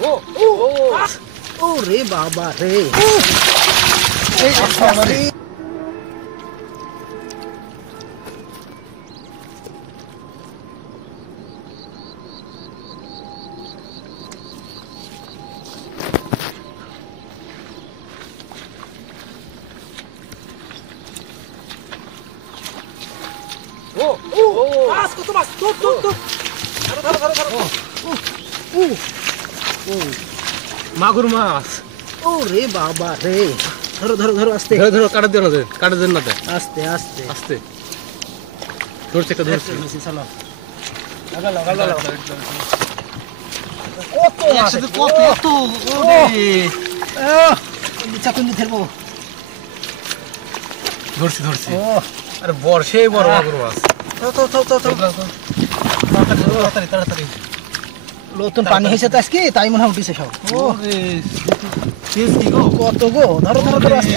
ও ও ও রে বাবা রে এই আরে ও ও মাছ কত মাছ তো তো তো ধরো ধরো ধরো ধরো ও ও ও মাগুর মাছ ও রে বাবা রে ধরো ধরো ধরো আস্তে ধরো ধরো কাটা দিও না দে কাটা দেন না দে আস্তে আস্তে আস্তে ধরছে একটা ধরছে চলো লাগা লাগা লাগা কত মাছ কত কত ওরে নিচা তুমি ধরবো ধরছি ধরছি ও আরে বর্ষে বড় মাগুর মাছ তো তো তো তো তাড়াতাড়ি তাড়াতাড়ি নতুন পানি হয়েছে তো আজকে তাই মনে হয় উঠেছে সব ও ওরে তেজ কি গো কত গো ধরো ধরো ধরো আস্তে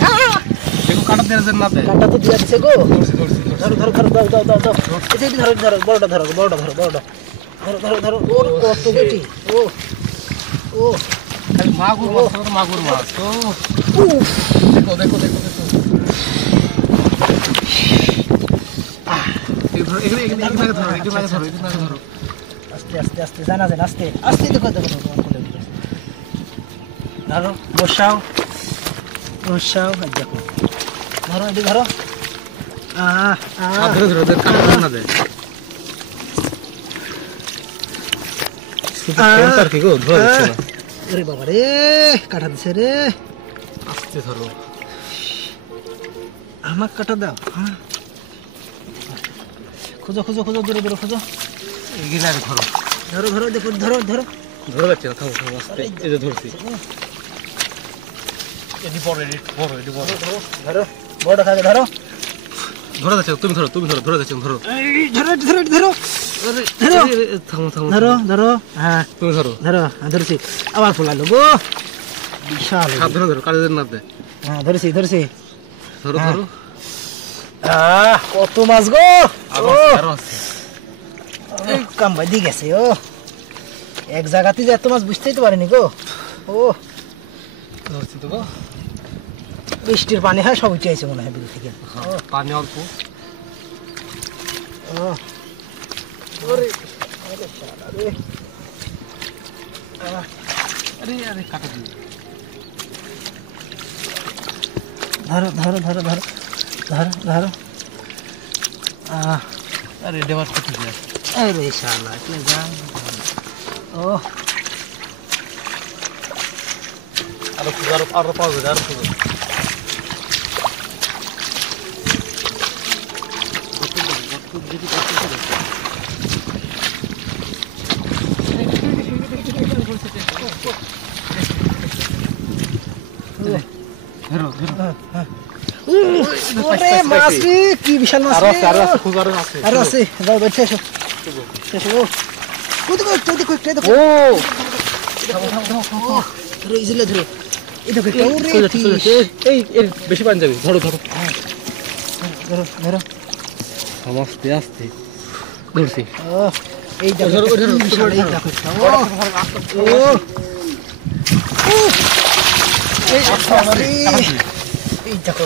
দেখো কাটা দেন না দে কাটা তো দিয়া দিছে গো ধরছি ধরছি ধরো ধরো ধরো দাও দাও দাও দাও এই যে ধরো ধরো বড়টা ধরো বড়টা ধরো বড়টা ধরো ধরো ধরো ওর কত বেটি ও ও খালি মাগুর মাছ তো মাগুর মাছ তো দেখো দেখো দেখো দেখো এই ধরো এখানে এখানে এখানে ধরো এখানে ধরো এখানে ধরো আস্তে আস্তে আস্তে জানা জানা আস্তে আস্তে দেখো দেখো ধরো বসাও বসাও দেখো ধরো এটি ধরো ধরো ধরো দে কাটা দেন না দে শুধু কোনটার কি গো ধরো দিচ্ছে না ওরে বাবা রে কাটা দিছে রে আস্তে ধরো আমার কাটা দাও খোঁজো খোঁজো খোঁজো দূরে দূরে খোঁজো এগিয়ে আগে ধরো ধরো ধরো দেখো ধরো ধরো ধরে যাচ্ছে না থামো থামো আস্তে এই যে ধরছি এডি বড় এডি বড় ধরো ধরো বড়টা থাকে ধরো ধরে যাচ্ছে তুমি ধরো ধরে যাচ্ছে ধরো এই ধরো ধরো ধরো ধরো থামো থামো ধরো ধরো হ্যাঁ তুমি ধরো ধরো ধরছি আবার ফুলালো গো বিশাল হাত ধরো ধরো কাটে দেন না দে হ্যাঁ ধরছি ধরছি ধরো ধরো কত মাছ গো আরো আছে কামবাই দিয়ে গেছে ও এক জায়গাতে যে এত মাছ বুঝতেই তো পারিনি গো ও ধরছি তো গো বৃষ্টির পানি হয় সব উঠে আছে মনে হয় বিল থেকে পানি অল্প ওরে আরে শালা রে আরে আরে কাটা দিই ধরো ধরো ধরো ধরো ধরো ধরো আরে ডেবার করতে যায় আরে শালা কে যা ও আরো পাওয়া যাবে আরো খুঁজো ধরো ধরো ওরে মাছ রে কি বিশাল মাছ রে আরো আছে খুঁজো আরো আছে আরো আছে যাও বেঁচে এসো এসো কই দেখো কই দেখো কই দেখো ও ধরো ইজিলে ধরো এই দেখো এটা ওরে এই এই বেশি পানি যাবে ধরো ধরো ধরো ধরো আস্তে আস্তে ধরছি ও এই দেখো ধরো, ধরো, কি বিশাল, এই ধরো। দেখো ও এই বাবারে এই দেখো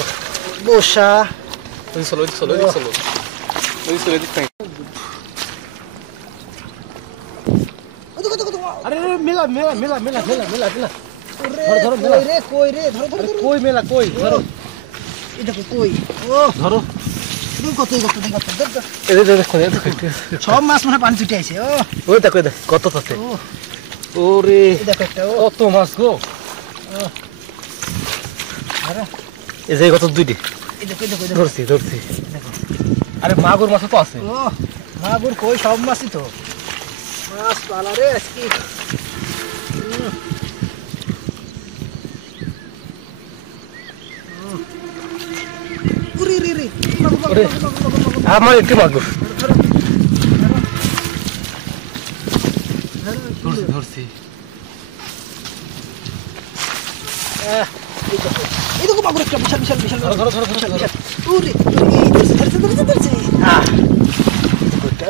বসা ওই চলো ওই চলো ওই চলো ওই চলো এদিক থেকে আরে মেলা মেলা মেলা মেলা মেলা মেলা মেলা ধরো, ধরো, মেলা। কই রে ধরো ধরো ধরো। কই মেলা কই ধরো এই দেখো কই ও ধরো তুমি কত কত কত দেখো এই যে দেখো এই দেখো সব মাছ মনে হয় পানি ছুটে আইছে ও ওই দেখো কত তাতে ও ওরে এই দেখো একটা ও কত মাছ গো ধরো এই যে কত দুইটি এই দেখো এই দেখো এই দেখো ধরছি ধরছি দেখো আরে মাগুর মাছ তো আছে ও মাগুর কই সব মাছই তো মাছ পালা রে আজকে উরি রে রে ওরে। আমার একটু মাগুর ধরছি ধরছি এই দেখো মাগুর একটা বিশাল বিশাল বিশাল ধরো, ধরো, ধরো, বিশাল ধরো, বিশাল উরি এই ধরছে ধরছে ধরছে ধরছে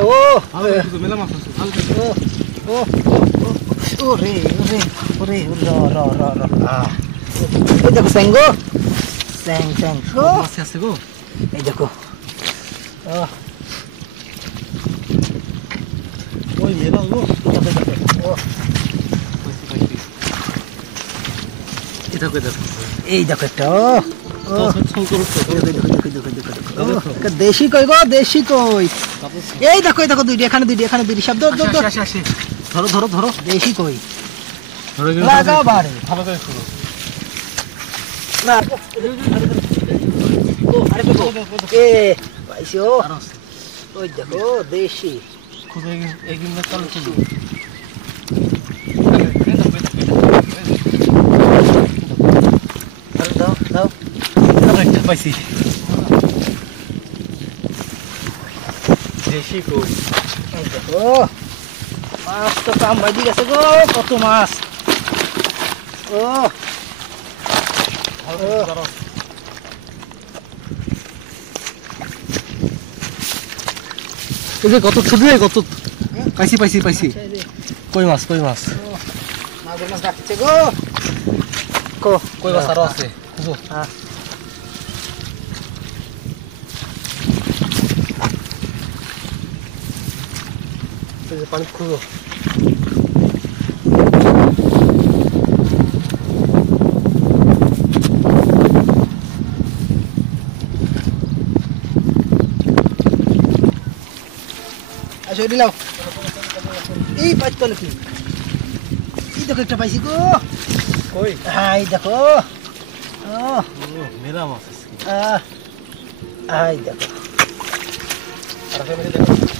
ও মেলা মাছ আছে ও ও ও ওরে ওরে ওরে র র র র এই দেখো স্যাং গো স্যাং স্যাং ও মাছ আছে গো এই দেখো ওই মেলা গো ও এটা কই দেখো এই দেখো একটা ও শঙ্কর দেখো দেশি কই গো দেশি কই এই দেখো দুইটি এখানে দুইটি শব্দ আসে ধরো ধরো ধরো দেশি কই ধরে গেল লাগা বাড়ে ভালো করে শুনো না ও আরে দেখো এ পাইছো ওই দেখো দেশি খুঁজে এগিয়ে না চলো চলো দাও দাও একটা পাইছি দেশি কই এই দেখো মাছ তো কাম বাজি গেছে গো কত মাছ ও এই যে কত ছোট কত পাইছি কই মাছ মাগুর মাছ ডাকছে গো কই মাছ আরো আছে খুঁজো হ্যাঁ এই যে পানি খুঁজো আসো দিলাও এই পাইতো নাকি এই দেখো একটা পাইছি গো কই হাই দেখো ও মেলা মাছ আছে আই দেখো আর দেখো